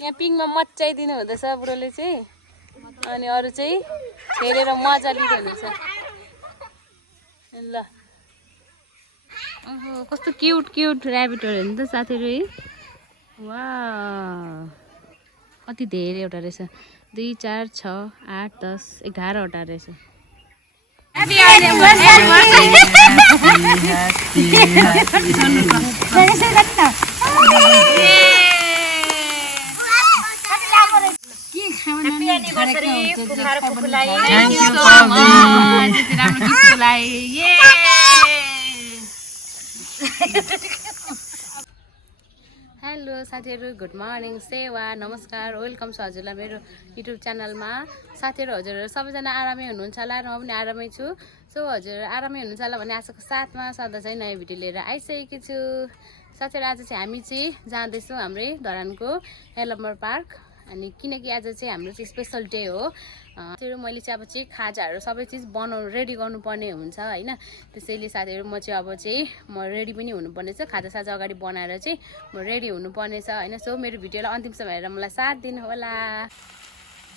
यहाँ पिङमा मच्चाइदिनु हुँदैछ बुढोले चाहिँ अनि अरू चाहिँ हेरेर मजा लिँदै हुनुहुन्छ ल ओहो कस्तो क्युट क्युट ऱ्याबिटहरू हेर्नु त साथीहरू है वाह कति धेरैवटा रहेछ 2 4 6 8 10 11वटा रहेछ हेलो साथीहरू गुड मर्निङ सेवा नमस्कार वेलकम छ हजुरलाई मेरो युट्युब च्यानलमा साथीहरू हजुरहरू सबैजना आरामै हुनुहुन्छ होला र म पनि आरामै छु सो हजुर आरामै हुनुहुन्छ होला भने आजको साथमा सधैँ चाहिँ नयाँ भिडियो लिएर आइसकेकी छु साथीहरू आज चाहिँ हामी चाहिँ जाँदैछौँ हाम्रै धरानको यलम्बर पार्क अनि किनकि आज चाहिँ हाम्रो चाहिँ स्पेसल डे हो साथीहरू मैले चाहिँ अब चाहिँ खाजाहरू सबै चिज बनाउनु रेडी गर्नुपर्ने हुन्छ होइन त्यसैले साथीहरू म चाहिँ अब चाहिँ म रेडी पनि हुनुपर्ने छ खाजा साजा अगाडि बनाएर चाहिँ म रेडी हुनुपर्ने छ होइन सो मेरो भिडियोलाई अन्तिमसम्म हेरेर मलाई साथ दिनु होला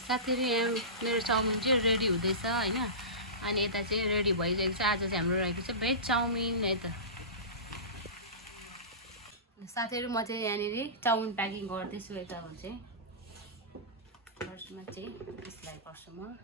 साथीहरू यहाँ मेरो चाउमिन चाहिँ रेडी हुँदैछ होइन अनि यता चाहिँ रेडी भइसकेको छ आज चाहिँ हाम्रो रहेको छ भेज चाउमिन है त साथीहरू म चाहिँ यहाँनिर चाउमिन प्याकिङ गर्दैछु यता चाहिँ फर्स्टमा चाहिँ यसलाई गर्छु म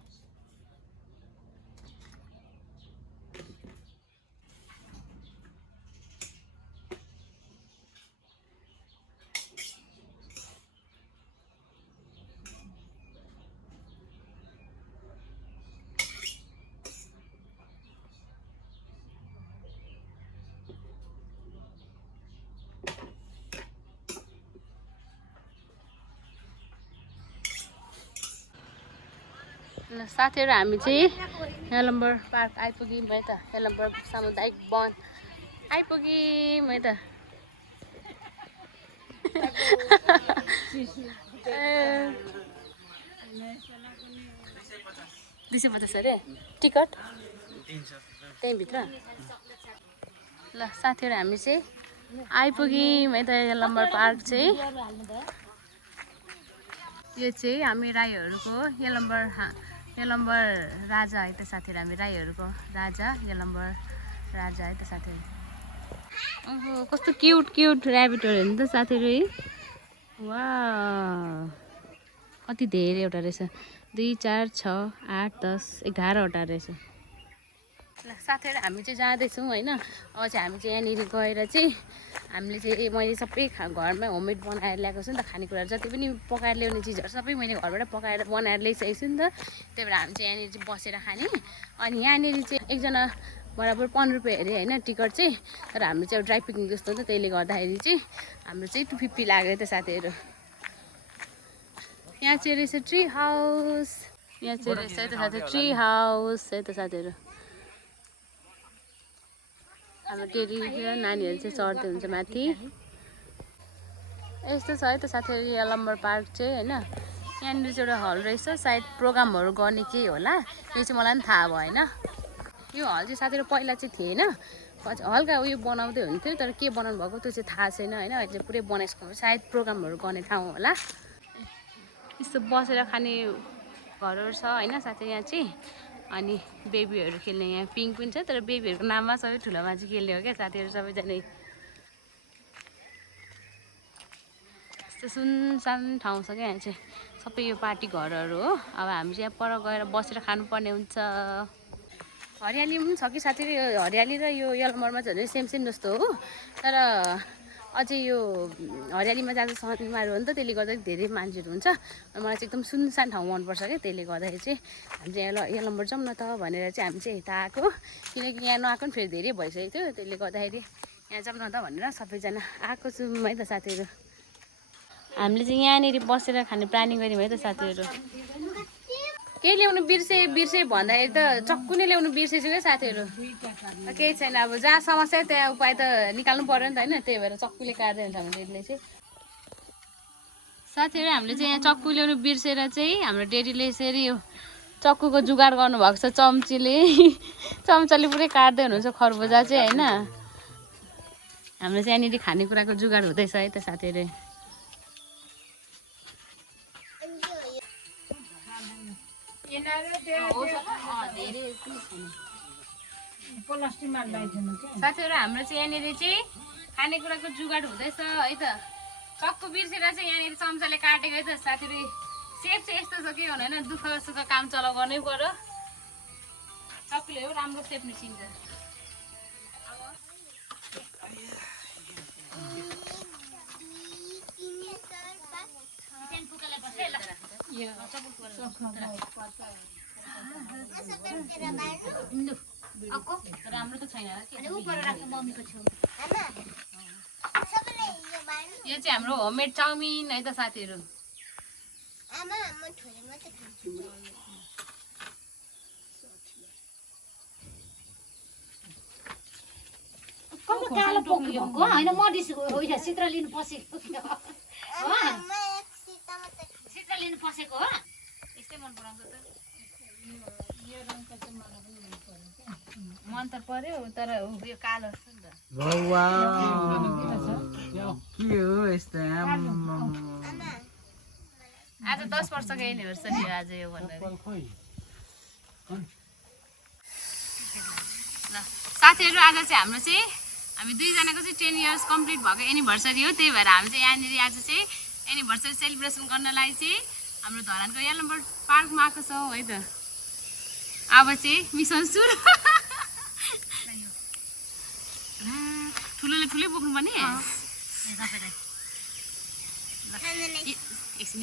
साथीहरू हामी चाहिँ यलम्बर पार्क आइपुग्यौँ है त यलम्बर सामुदायिक वन आइपुग्यौँ है त 250 अरे टिकट त्यहीँभित्र ल साथीहरू हामी चाहिँ आइपुग्यौँ है त यलम्बर पार्क चाहिँ यो चाहिँ हामी राईहरूको यलम्बर राजा है त साथीहरू हामी राईहरूको राजा यलम्बर राजा है त साथीहरू ओहो कस्तो क्युट क्युट ऱ्याबिटहरू हेर्नु त साथीहरू है वाह कति धेरैवटा रहेछ 2 4 6 8 10 11वटा रहेछ ल साथीहरू हामी चाहिँ जाँदैछौँ होइन अब चाहिँ हामी चाहिँ यहाँनिर गएर चाहिँ हामीले चाहिँ मैले सबै घरमै होममेड बनाएर ल्याएको छु नि त खानेकुराहरू जति पनि पकाएर ल्याउने चिजहरू सबै मैले घरबाट पकाएर बनाएर ल्याइसकेको छु नि त त्यही भएर हामी चाहिँ यहाँनिर चाहिँ बसेर खाने अनि यहाँनिर चाहिँ एकजना बराबर 15 रुपियाँ अरे होइन टिकट चाहिँ तर हाम्रो चाहिँ अब ड्राई पिकनिक जस्तो नि त त्यसले गर्दाखेरि चाहिँ हाम्रो चाहिँ 250 लाग्यो त साथीहरू यहाँ चाहिँ रहेछ ट्री हाउस यहाँ चाहिँ रहेछ है त साथीहरू ट्री हाउस है त साथीहरू हाम्रो डेरी नानीहरू चाहिँ चढ्दै हुन्छ माथि यस्तो छ है त साथीहरू यलम्बर पार्क चाहिँ होइन यहाँनिर चाहिँ एउटा हल रहेछ सायद प्रोग्रामहरू गर्ने के होला यो चाहिँ मलाई पनि थाहा भएन यो हल चाहिँ साथीहरू पहिला चाहिँ थिएन हल्का उयो बनाउँदै हुन्थ्यो तर के बनाउनु भएको त्यो चाहिँ थाहा छैन होइन अहिले चाहिँ पुरै बनाइसक्नु सायद प्रोग्रामहरू गर्ने ठाउँ होला यस्तो बसेर खाने घरहरू छ होइन साथै यहाँ चाहिँ अनि बेबीहरू खेल्ने यहाँ पिङ पनि छ तर बेबीहरूको नाममा सबै ठुलो मान्छे खेल्ने हो क्या साथीहरू सबैजना यस्तो सुनसान ठाउँ छ क्या यहाँ चाहिँ सबै यो पार्टी घरहरू हो अब हामी चाहिँ यहाँ पर गएर बसेर खानुपर्ने हुन्छ हरियाली पनि छ कि साथीहरू यो हरियाली र यो यलम्बरमा चाहिँ सेम जस्तो हो तर अझै यो हरियालीमा जाँदा शनिबार हो नि त त्यसले गर्दा धेरै मान्छेहरू हुन्छ मलाई चाहिँ एकदम सुनसान ठाउँ मनपर्छ क्या त्यसले गर्दाखेरि चाहिँ हामी चाहिँ यलम्बर जाउँ न त भनेर चाहिँ हामी चाहिँ यता आएको किनकि यहाँ नआएको पनि फेरि धेरै भइसकेको थियो त्यसले गर्दाखेरि यहाँ जाउँ न त भनेर सबैजना आएको छौँ है त साथीहरू हामीले चाहिँ यहाँनिर बसेर खाने प्लानिङ गऱ्यौँ है त साथीहरू केही ल्याउनु बिर्से भन्दाखेरि त चक्कु नै ल्याउनु बिर्सेछु क्या साथीहरू केही छैन अब जहाँ समस्या त्यहाँ उपाय त निकाल्नु पऱ्यो नि त होइन त्यही भएर चक्कुले काट्दै हुन्छ हाम्रो डेडीले चाहिँ साथीहरू हामीले चाहिँ यहाँ चक्कु ल्याउनु बिर्सेर चाहिँ हाम्रो डेडीले यसरी यो चक्कुको जुगाड गर्नुभएको छ चम्चाले पुरै काट्दै हुनुहुन्छ खरबुजा चाहिँ होइन हाम्रो चाहिँ यहाँनिर खानेकुराको जुगाड हुँदैछ है त साथीहरू साथीहरू हाम्रो चाहिँ यहाँनिर चाहिँ खानेकुराको जुगाड हुँदैछ है त। सक्कु बिर्सेर चाहिँ यहाँनिर चम्चाले काटेको है त साथीहरू। सेफ चाहिँ यस्तो छ के भने दुःख सुख काम चलाउ गर्नै पर्यो। सबैले हो राम्रो सेफ निस्किन्छ। राम्रो त छैन यो चाहिँ हाम्रो होममेड चाउमिन है त साथीहरू। कालो पोख्नुको होइन मडिस होइन चित्र लिनु पसेको चित्र लिनु पसेको हो यस्तै मन पराउँछ त। मन त पर्यो तर यो कालो जस्तो नि त। आज 10 वर्षको एनिभर्सरी हो आज यो भन्दाखेरि। ल साथीहरू आज चाहिँ हाम्रो चाहिँ हामी दुईजनाको चाहिँ 10 इयर्स कम्प्लिट भएको एनिभर्सरी हो। त्यही भएर हामी चाहिँ यहाँनिर आज चाहिँ एनिभर्सरी सेलिब्रेसन गर्नलाई चाहिँ हाम्रो धरानको यल्लम्बर पार्कमा आएको छौँ है त। अब चाहिँ मिसन सुरु। ठुलोले ठुलै बोक्नुपर्ने एकछिन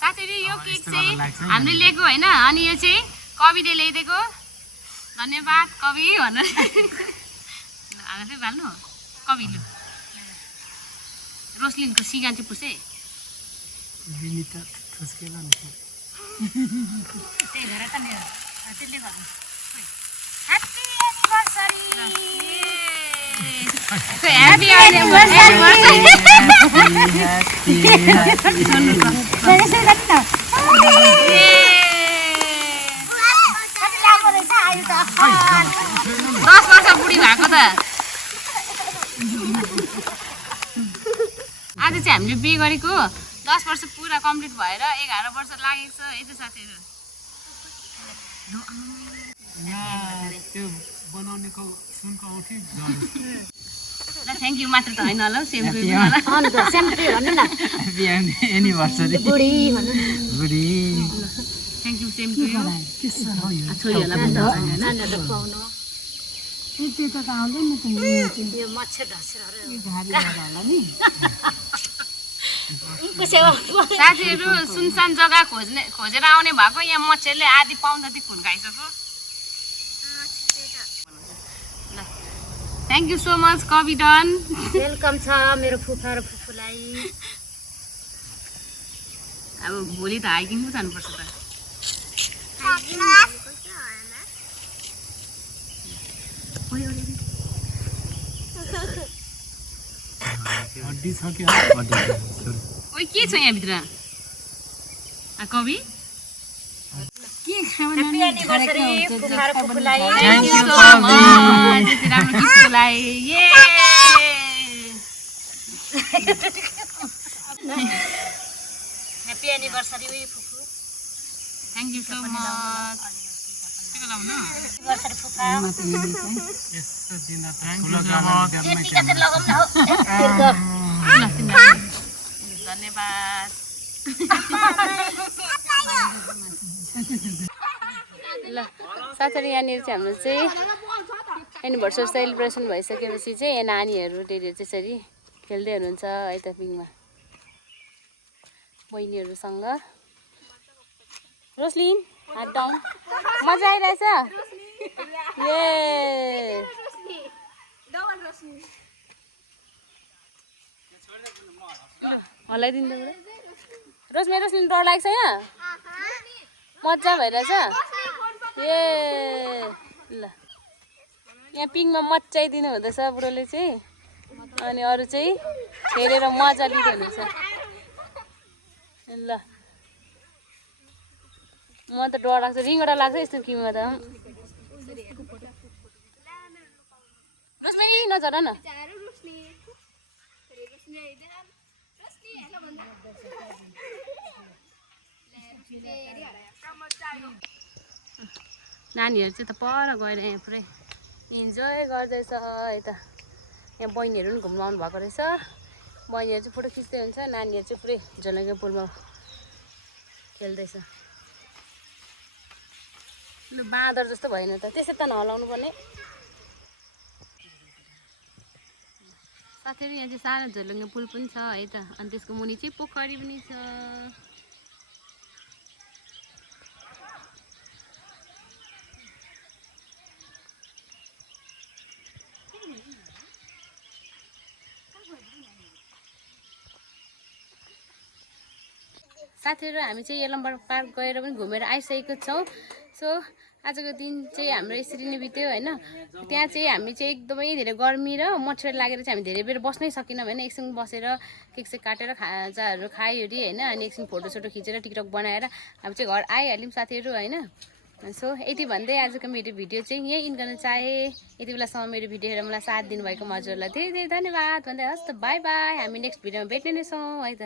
साथीहरू। यो केक चाहिँ हामीले लिएको होइन अनि यो चाहिँ कविले ल्याइदिएको। धन्यवाद कवि भनेर आफै बाल्नु कवि लु। रोसलिनको सिगान चाहिँ पुसे त्यही भएर त मेरो त्यसले गर्नु। Happy anniversary. ह्याप्पी दस वर्ष बुढी भएको त। आज चाहिँ हामीले बिहे गरेको 10 वर्ष पुरा कम्प्लिट भएर 11 वर्ष लागेको छ है त साथीहरू। ल थ्याङ्क यू मात्र त होइन होला सेम टु यू एनिभर्सरी बुढी भन्नु thank you same to you. छोरीहरूलाई पनि त्यो त आउँदैन नि त यो मच्छर ढसेर होला नि। साथीहरू सुनसान जग्गा खोजेर आउने भएको यहाँ मच्छरले आधी पाउन जति खुन खाइसक्यो। थ्याङ्क यू सो मच कविडन। वेलकम छ मेरो फुफा र फुफूलाई। अब भोलि त हाइकिङ पो जानुपर्छ त। ओइ के छ यहाँभित्र कवि? ह्याप्पी एनिभर्सरी फुफा र फुफूलाई। थ्याङ्क यू सो मच यति राम्रो गिफ्टको लागि। ये ह्याप्पी एनिभर्सरी फुफू। Thank you so much. Anniversary फुफा। धन्यवाद। ल साथीहरू यहाँनिर चाहिँ हाम्रो चाहिँ एनिभर्सरी सेलिब्रेसन भइसकेपछि चाहिँ यहाँ नानीहरू डेलीहरू त्यसरी खेल्दै हुनुहुन्छ है त पिङमा बहिनीहरूसँग। रोसलिन हात डाउन। मजा आइरहेछ ए हल्लाइदिनु त रोसलिन डर लाग्छ यहाँ मजा भइरहेछ ए ल यहाँ पिङमा मचाइदिनु हुँदैछ बुढोले चाहिँ अनि अरू चाहिँ हेरेर मजा लिँदै हुनुहुन्छ। ल म त डर लाग्छ रिङवटा लाग्छ यस्तो किमा त रोसमेरी नझर न नानीहरू चाहिँ त पर गएर यहाँ पुरै इन्जोय गर्दैछ यता। यहाँ बहिनीहरू पनि घुम्नु आउनु भएको रहेछ। बहिनीहरू चाहिँ फोटो खिच्दै हुन्छ, नानीहरू चाहिँ पुरै झलङ्गे पुलमा खेल्दैछ। लु बाँदर जस्तो भएन त, त्यसै त नहलाउनु पर्ने। साथीहरू यहाँ चाहिँ सानो झलङ्गे पुल पनि छ है त, अनि त्यसको मुनि चाहिँ पोखरी पनि छ। साथीहरू हामी चाहिँ यलम्बर पार्क गएर पनि घुमेर आइसकेको छौँ। सो आजको दिन चाहिँ हाम्रो यसरी नै बित्यो होइन। त्यहाँ चाहिँ हामी चाहिँ एकदमै धेरै गर्मी र मच्छर लागेर चाहिँ हामी धेरै बेर बस्नै सकिनँ होइन। एकछिन बसेर केक काटेर खाजाहरू खाइवरी होइन, अनि एकछिन फोटोसोटो खिचेर टिकटक बनाएर हामी चाहिँ घर आइहाल्यौँ साथीहरू होइन। सो यति भन्दै आजको मेरो भिडियो चाहिँ यहीँ इन गर्न चाहेँ। यति बेलासम्म मेरो भिडियो हेरेर मलाई साथ दिनुभएको हजुरहरूलाई धेरै धेरै धन्यवाद भन्दै हस् त बाई बाई। हामी नेक्स्ट भिडियोमा भेट्ने नै छौँ है त।